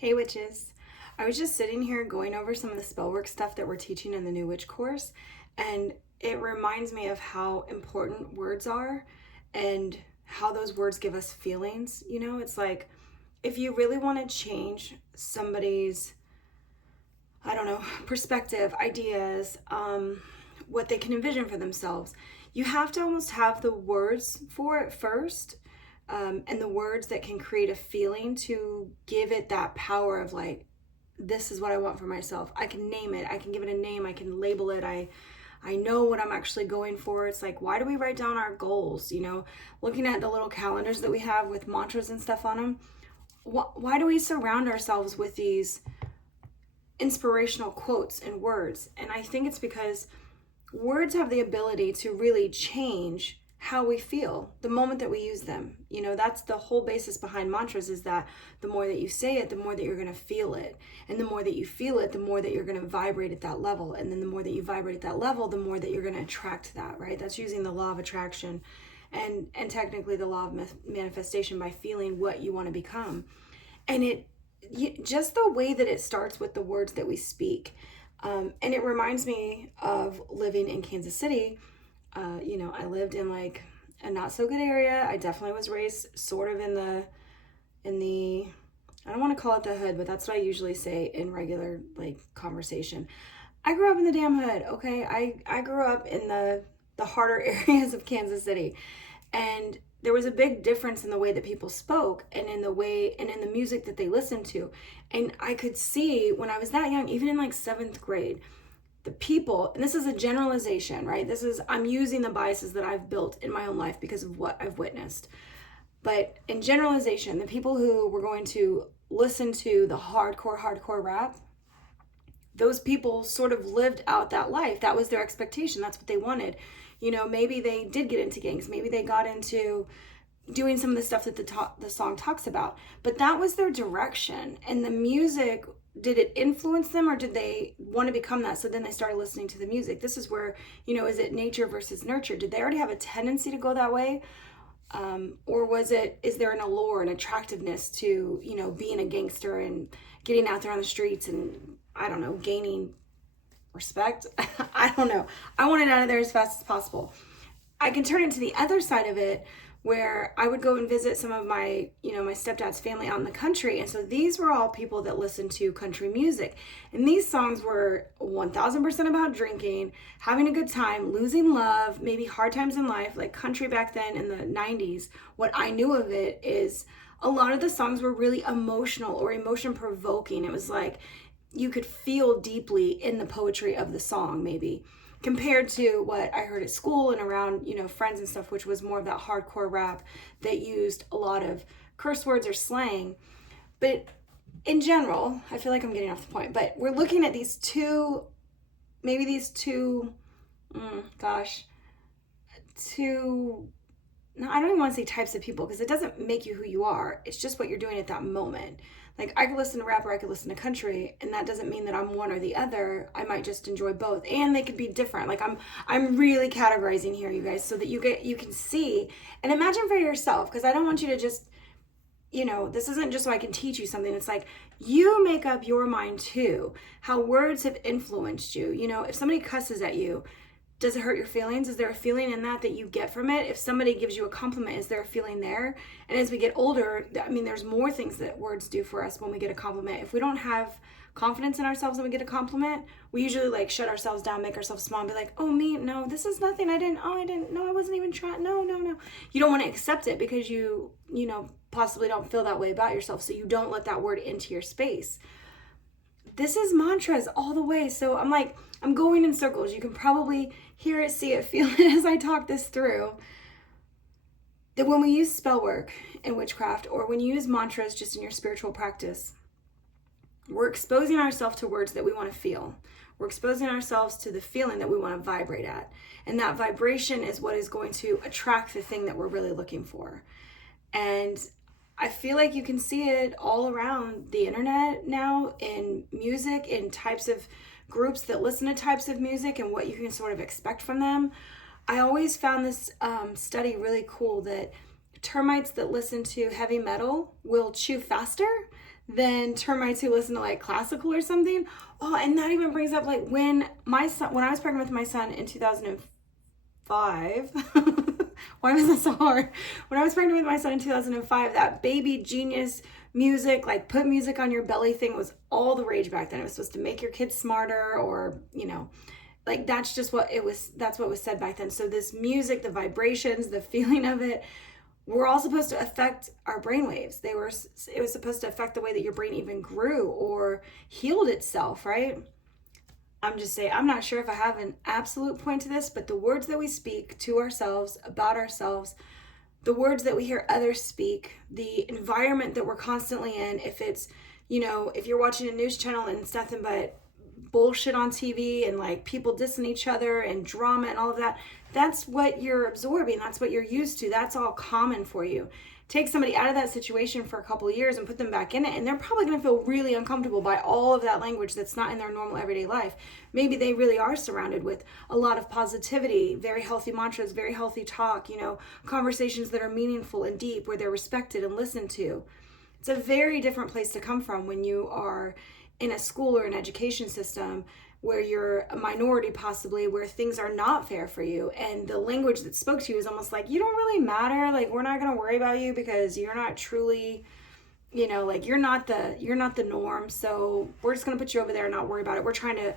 Hey witches. I was just sitting here going over some of the spell work stuff that we're teaching in the new witch course, and it reminds me of how important words are and how those words give us feelings. It's like if you really want to change somebody's, I don't know, perspective, ideas, what they can envision for themselves, you have to almost have the words for it first, and the words that can create a feeling to give it that power of like, this is what I want for myself. I can name it. I can give it a name. I can label it. I know what I'm actually going for. It's like, why do we write down our goals? Looking at the little calendars that we have with mantras and stuff on them. Why do we surround ourselves with these inspirational quotes and words? And I think it's because words have the ability to really change how we feel the moment that we use them. That's the whole basis behind mantras, is that the more that you say it, the more that you're going to feel it. And the more that you feel it, the more that you're going to vibrate at that level. And then the more that you vibrate at that level, the more that you're going to attract that, right? That's using the law of attraction and technically the law of manifestation, by feeling what you want to become. And just the way that it starts with the words that we speak. And it reminds me of living in Kansas City. I lived in like a not so good area. I definitely was raised sort of in the, I don't want to call it the hood, but that's what I usually say in regular like conversation. I grew up in the damn hood. Okay. I grew up in the harder areas of Kansas City, and there was a big difference in the way that people spoke and in the music that they listened to. And I could see when I was that young, even in like 7th grade, the people, and this is a generalization, right? I'm using the biases that I've built in my own life because of what I've witnessed. But in generalization, the people who were going to listen to the hardcore rap, those people sort of lived out that life. That was their expectation. That's what they wanted. Maybe they did get into gangs. Maybe they got into doing some of the stuff that the song talks about. But that was their direction. And the music, did it influence them, or did they want to become that? So then they started listening to the music. This is where, is it nature versus nurture? Did they already have a tendency to go that way? Or is there an allure and attractiveness to, being a gangster and getting out there on the streets and, I don't know, gaining respect? I don't know. I want it out of there as fast as possible. I can turn it to the other side of it, where I would go and visit some of my, my stepdad's family out in the country. And so these were all people that listened to country music. And these songs were 1000% about drinking, having a good time, losing love, maybe hard times in life. Like country back then in the 90s, what I knew of it is a lot of the songs were really emotional or emotion provoking. It was like you could feel deeply in the poetry of the song, maybe, compared to what I heard at school and around, friends and stuff, which was more of that hardcore rap that used a lot of curse words or slang. But in general, I feel like I'm getting off the point, but we're looking at these two, I don't even want to say types of people, because it doesn't make you who you are. It's just what you're doing at that moment. Like I could listen to rap or I could listen to country, and that doesn't mean that I'm one or the other. I might just enjoy both, and they could be different. Like I'm really categorizing here, you guys, so that you can see and imagine for yourself, because I don't want you to just, this isn't just so I can teach you something. It's like you make up your mind too, how words have influenced you. If somebody cusses at you, does it hurt your feelings? Is there a feeling in that you get from it? If somebody gives you a compliment, is there a feeling there? And as we get older, there's more things that words do for us when we get a compliment. If we don't have confidence in ourselves when we get a compliment, we usually like shut ourselves down, make ourselves small, and be like, oh, me, no, this is nothing. I wasn't even trying. No. You don't want to accept it because you possibly don't feel that way about yourself. So you don't let that word into your space. This is mantras all the way. So I'm going in circles. You can probably hear it, see it, feel it as I talk this through. That when we use spell work in witchcraft, or when you use mantras just in your spiritual practice, we're exposing ourselves to words that we want to feel. We're exposing ourselves to the feeling that we want to vibrate at. And that vibration is what is going to attract the thing that we're really looking for. And I feel like you can see it all around the internet now, in music, in types of groups that listen to types of music and what you can sort of expect from them. I always found this study really cool, that termites that listen to heavy metal will chew faster than turn my to listen to like classical or something. Oh, and that even brings up like when I was pregnant with my son in 2005. Why was that so hard? When I was pregnant with my son in 2005, that Baby Genius music, like put music on your belly thing, was all the rage back then. It was supposed to make your kids smarter, or, you know, like that's just what it was. That's what was said back then. So this music, the vibrations, the feeling of it, were all supposed to affect our brainwaves. It was supposed to affect the way that your brain even grew or healed itself, right? I'm just saying, I'm not sure if I have an absolute point to this, but the words that we speak to ourselves, about ourselves, the words that we hear others speak, the environment that we're constantly in, if it's, you know, if you're watching a news channel and it's nothing but bullshit on TV and like people dissing each other and drama and all of that, that's what you're absorbing. That's what you're used to. That's all common for you. Take somebody out of that situation for a couple of years and put them back in it, and they're probably going to feel really uncomfortable by all of that language that's not in their normal everyday life. Maybe they really are surrounded with a lot of positivity, very healthy mantras, very healthy talk, you know, conversations that are meaningful and deep, where they're respected and listened to. It's a very different place to come from when you are in a school or an education system where you're a minority, possibly, where things are not fair for you, and the language that spoke to you is almost like, you don't really matter, like we're not going to worry about you because you're not truly, you know, like you're not the norm, so we're just going to put you over there and not worry about it. We're trying to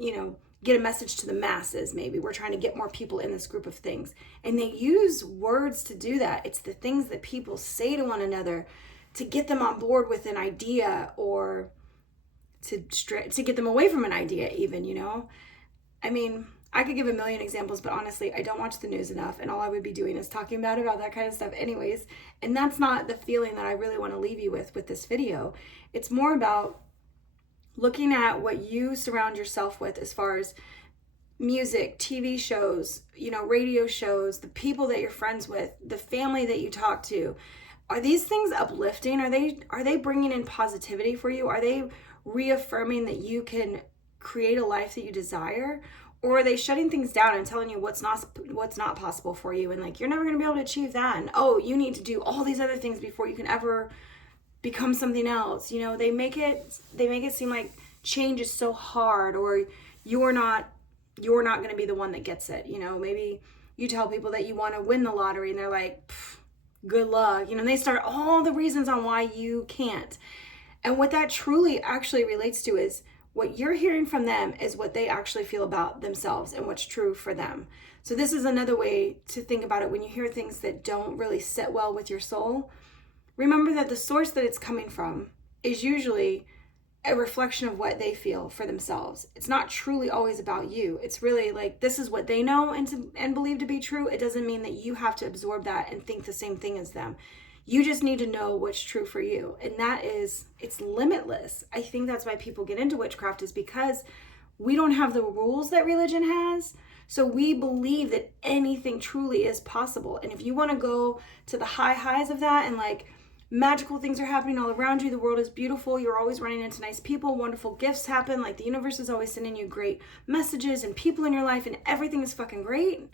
you know, get a message to the masses. Maybe we're trying to get more people in this group of things, and they use words to do that. It's the things that people say to one another to get them on board with an idea, or to get them away from an idea even, you know. I mean, I could give a million examples, but honestly, I don't watch the news enough, and all I would be doing is talking about that kind of stuff anyways. And that's not the feeling that I really want to leave you with this video. It's more about looking at what you surround yourself with as far as music, TV shows, you know, radio shows, the people that you're friends with, the family that you talk to. Are these things uplifting? Are they bringing in positivity for you? Are they reaffirming that you can create a life that you desire? Or are they shutting things down and telling you what's not possible for you, and like you're never going to be able to achieve that, and oh, you need to do all these other things before you can ever become something else? You know, they make it seem like change is so hard, or you're not going to be the one that gets it. You know, maybe you tell people that you want to win the lottery and they're like, good luck, you know, and they start all the reasons on why you can't. And what that truly actually relates to is what you're hearing from them is what they actually feel about themselves and what's true for them. So this is another way to think about it. When you hear things that don't really sit well with your soul, remember that the source that it's coming from is usually a reflection of what they feel for themselves. It's not truly always about you. It's really like, this is what they know and believe to be true. It doesn't mean that you have to absorb that and think the same thing as them. You just need to know what's true for you. And that is, it's limitless. I think that's why people get into witchcraft, is because we don't have the rules that religion has. So we believe that anything truly is possible. And if you want to go to the highs of that, and like magical things are happening all around you, the world is beautiful, you're always running into nice people, wonderful gifts happen, like the universe is always sending you great messages and people in your life, and everything is fucking great,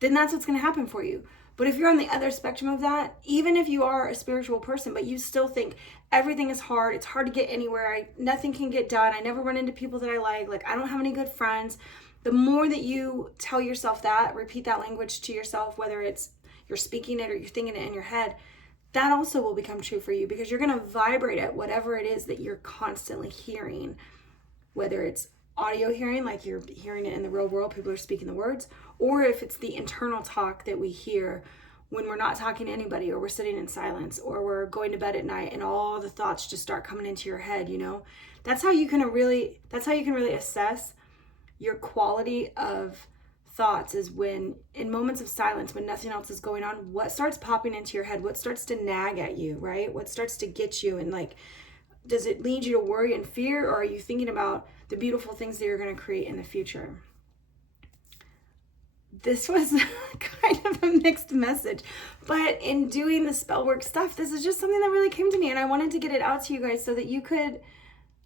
then that's what's going to happen for you. But if you're on the other spectrum of that, even if you are a spiritual person, but you still think everything is hard, it's hard to get anywhere, nothing can get done, I never run into people that I like I don't have any good friends, the more that you tell yourself that, repeat that language to yourself, whether it's you're speaking it or you're thinking it in your head, that also will become true for you, because you're going to vibrate at whatever it is that you're constantly hearing, whether it's audio hearing, like you're hearing it in the real world, people are speaking the words, or if it's the internal talk that we hear when we're not talking to anybody, or we're sitting in silence, or we're going to bed at night and all the thoughts just start coming into your head, you know. That's how you can really assess your quality of thoughts, is when in moments of silence, when nothing else is going on, what starts popping into your head, what starts to nag at you, right? What starts to get you, and like, does it lead you to worry and fear, or are you thinking about the beautiful things that you're going to create in the future? This was kind of a mixed message, but in doing the spell work stuff, this is just something that really came to me, and I wanted to get it out to you guys so that you could,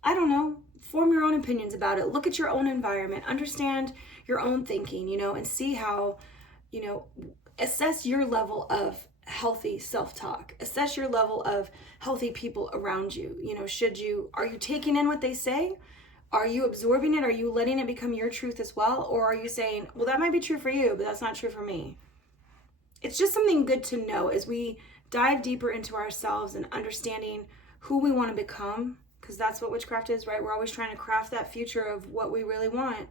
I don't know, form your own opinions about it. Look at your own environment, understand your own thinking, you know, and see how, you know, assess your level of healthy self-talk. Assess your level of healthy people around you. You know, are you taking in what they say? Are you absorbing it? Are you letting it become your truth as well? Or are you saying, well, that might be true for you, but that's not true for me? It's just something good to know as we dive deeper into ourselves and understanding who we want to become, because that's what witchcraft is, right? We're always trying to craft that future of what we really want.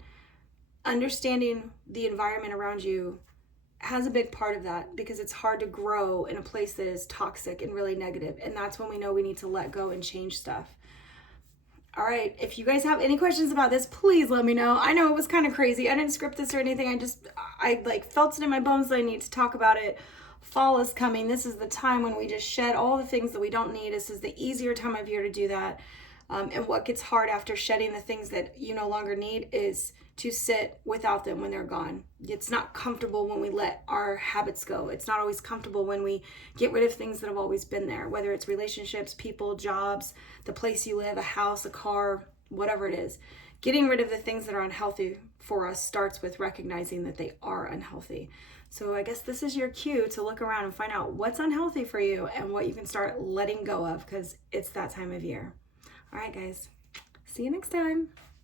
Understanding the environment around you has a big part of that, because it's hard to grow in a place that is toxic and really negative. And that's when we know we need to let go and change stuff. All right, if you guys have any questions about this, please let me know. I know it was kind of crazy. I didn't script this or anything. I like felt it in my bones that I need to talk about it. Fall is coming. This is the time when we just shed all the things that we don't need. This is the easier time of year to do that. And what gets hard after shedding the things that you no longer need is to sit without them when they're gone. It's not comfortable when we let our habits go. It's not always comfortable when we get rid of things that have always been there, whether it's relationships, people, jobs, the place you live, a house, a car, whatever it is. Getting rid of the things that are unhealthy for us starts with recognizing that they are unhealthy. So I guess this is your cue to look around and find out what's unhealthy for you and what you can start letting go of, because it's that time of year. All right, guys. See you next time.